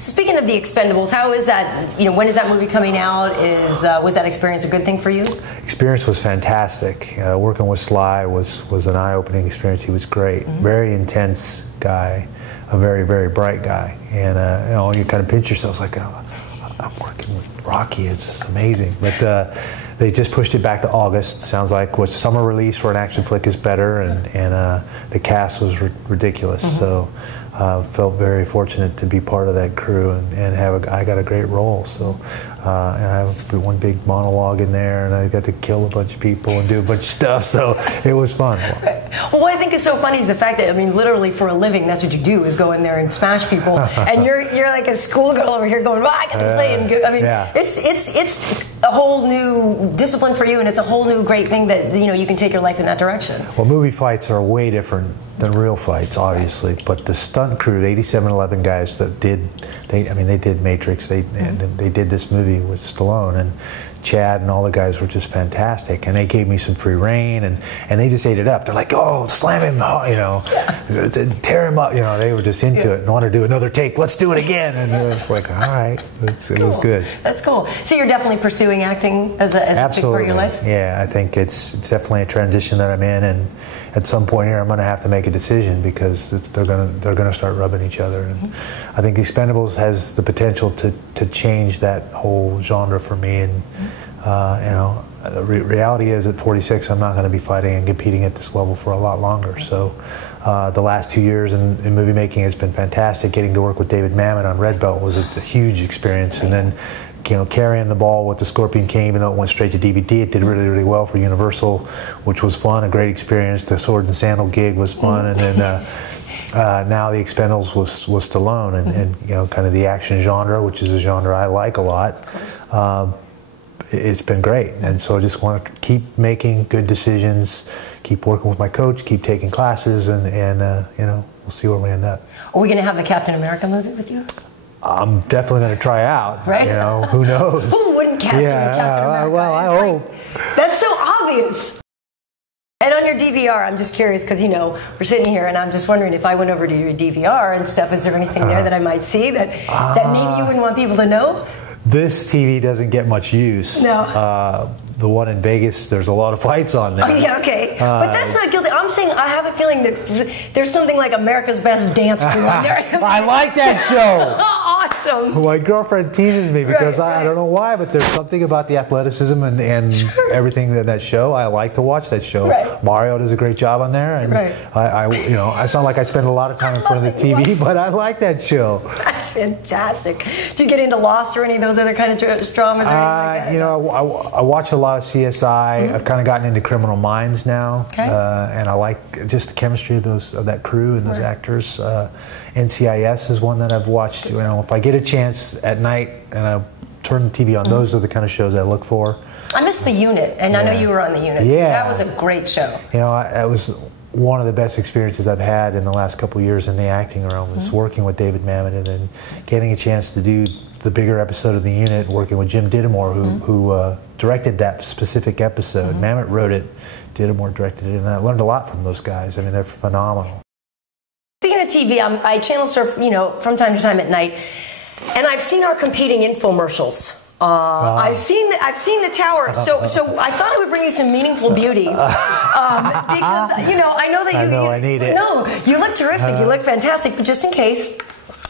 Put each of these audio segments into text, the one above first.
Speaking of the Expendables, how is that? You know, when is that movie coming out? Was that experience a good thing for you? Experience was fantastic. Working with Sly was an eye-opening experience. He was great. Very intense guy, a very, very bright guy. And you know, you kind of pinch yourself like, oh, I'm working with Rocky. It's amazing. But they just pushed it back to August. Sounds like what summer release for an action flick is better, and the cast was ridiculous. So felt very fortunate to be part of that crew and I got a great role. So and I have one big monologue in there, and I got to kill a bunch of people and do a bunch of stuff. So it was fun. Well, what I think is so funny is the fact that, I mean, literally for a living, that's what you do, is go in there and smash people, and you're like a schoolgirl over here going, well, I got to play. And I mean, it's a whole new discipline for you, and it's a whole new great thing that, you know, you can take your life in that direction. Well, movie fights are way different than real fights, obviously, but the stunt crew, the 8711 guys that did, they did Matrix, they did this movie with Stallone, and Chad and all the guys were just fantastic, and they gave me some free reign, and they just ate it up. They're like, oh, slam him, you know, tear him up, you know. They were just into it and want to do another take. Let's do it again, and it was like, all right, it was good. That's cool. So you're definitely pursuing acting as a big part of your life? Yeah, I think it's definitely a transition that I'm in, and at some point here, I'm going to have to make a decision because they're going to start rubbing each other. And I think Expendables has the potential to change that whole genre for me. And you know, the reality is at 46, I'm not going to be fighting and competing at this level for a lot longer. So the last 2 years in movie making has been fantastic. Getting to work with David Mamet on Redbelt was a huge experience, and then, you know, carrying the ball with the Scorpion King, even though it went straight to DVD, it did really, really well for Universal, which was fun, a great experience. The Sword and Sandal gig was fun, and then now the Expendables was Stallone, and you know, kind of the action genre, which is a genre I like a lot. It's been great, and so I just want to keep making good decisions, keep working with my coach, keep taking classes, and you know, we'll see where we end up. Are we going to have the Captain America movie with you? I'm definitely going to try out. Right? You know, who knows? Who wouldn't cast you as Captain America? Well, I hope. That's so obvious. And on your DVR, I'm just curious because, you know, we're sitting here and I'm just wondering if I went over to your DVR and stuff, is there anything there that I might see that maybe you wouldn't want people to know? This TV doesn't get much use. No. The one in Vegas, there's a lot of fights on there. Oh, yeah, okay. But that's not guilty. I'm saying I have a feeling that there's something like America's Best Dance Crew on there. I like that show. Awesome. My girlfriend teases me because I don't know why, but there's something about the athleticism and everything that show. I like to watch that show. Right. Mario does a great job on there, and I you know, I sound like I spend a lot of time in front of the TV, but I like that show. That's fantastic. Do you get into Lost or any of those other kind of dramas or anything like that? You know, I watch a lot of CSI. I've kind of gotten into Criminal Minds now, and I like just the chemistry of that crew and those actors. NCIS is one that I've watched. You know, if I get a chance at night and I turn the TV on, those are the kind of shows I look for. I miss The Unit, and I know you were on The Unit too. That was a great show. You know, that was one of the best experiences I've had in the last couple of years in the acting realm, was working with David Mamet and then getting a chance to do the bigger episode of The Unit, working with Jim Didamore, who directed that specific episode. Mamet wrote it, Didamore directed it, and I learned a lot from those guys. I mean, they're phenomenal. Speaking of TV, I channel surf, you know, from time to time at night, and I've seen our competing infomercials. I've seen the tower, so I thought I would bring you some meaningful beauty because, you know, I know that I need it. No, you look terrific, you look fantastic, but just in case,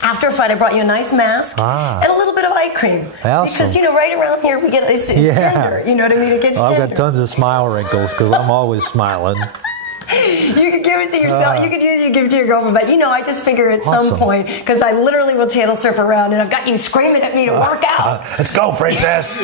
after a fight, I brought you a nice mask and a little bit of eye cream. Awesome. Because, you know, right around here, we get it's tender. You know what I mean? It gets tender. I've got tons of smile wrinkles because I'm always smiling. You can give it to yourself. You can give it to your girlfriend. But, you know, I just figure at some point, because I literally will channel surf around, and I've got you screaming at me to work out. Let's go, princess.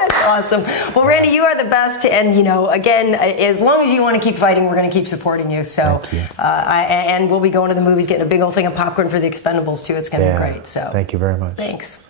That's awesome. Well, Randy, you are the best. And, you know, again, as long as you want to keep fighting, we're going to keep supporting you. So, thank you. And we'll be going to the movies, getting a big old thing of popcorn for the Expendables, too. It's going to be great. So, thank you very much. Thanks.